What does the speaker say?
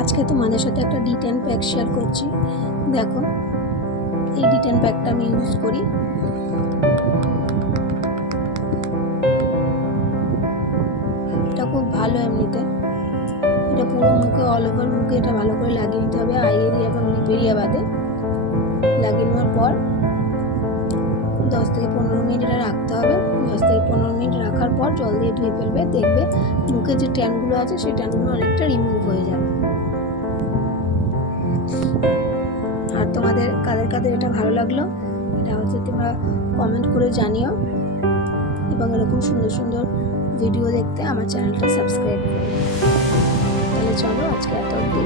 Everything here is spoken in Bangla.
আজকে তোমাদের সাথে একটা D10 প্যাক শেয়ার করছি। দেখো, এই D10 প্যাকটা আমি ইউজ করি। এটা খুব ভালো এমনিতে। এটা পুরো মুখে, অল ওভার মুখে এটা ভালো করে লাগিয়ে নিতে হবে। আই এরিয়া এবং লিপ এরিয়া বাদে লাগিয়ে নেওয়ার পর 10 থেকে 15 মিনিট এটা রাখতে হবে। 10 থেকে 15 মিনিট রাখার পর জল দিয়ে ধুয়ে ফেলবে। দেখবে মুখে যে ট্যানগুলো আছে সেই ট্যানগুলো অনেকটা রিমুভ হয়ে যাবে। আর তোমাদের কাদের কাদের এটা ভালো লাগলো এটা তোমরা কমেন্ট করে জানিও, এবং এরকম সুন্দর সুন্দর ভিডিও দেখতে আমার চ্যানেলটা সাবস্ক্রাইব করো। তাহলে চলো আজকে এত অবধি।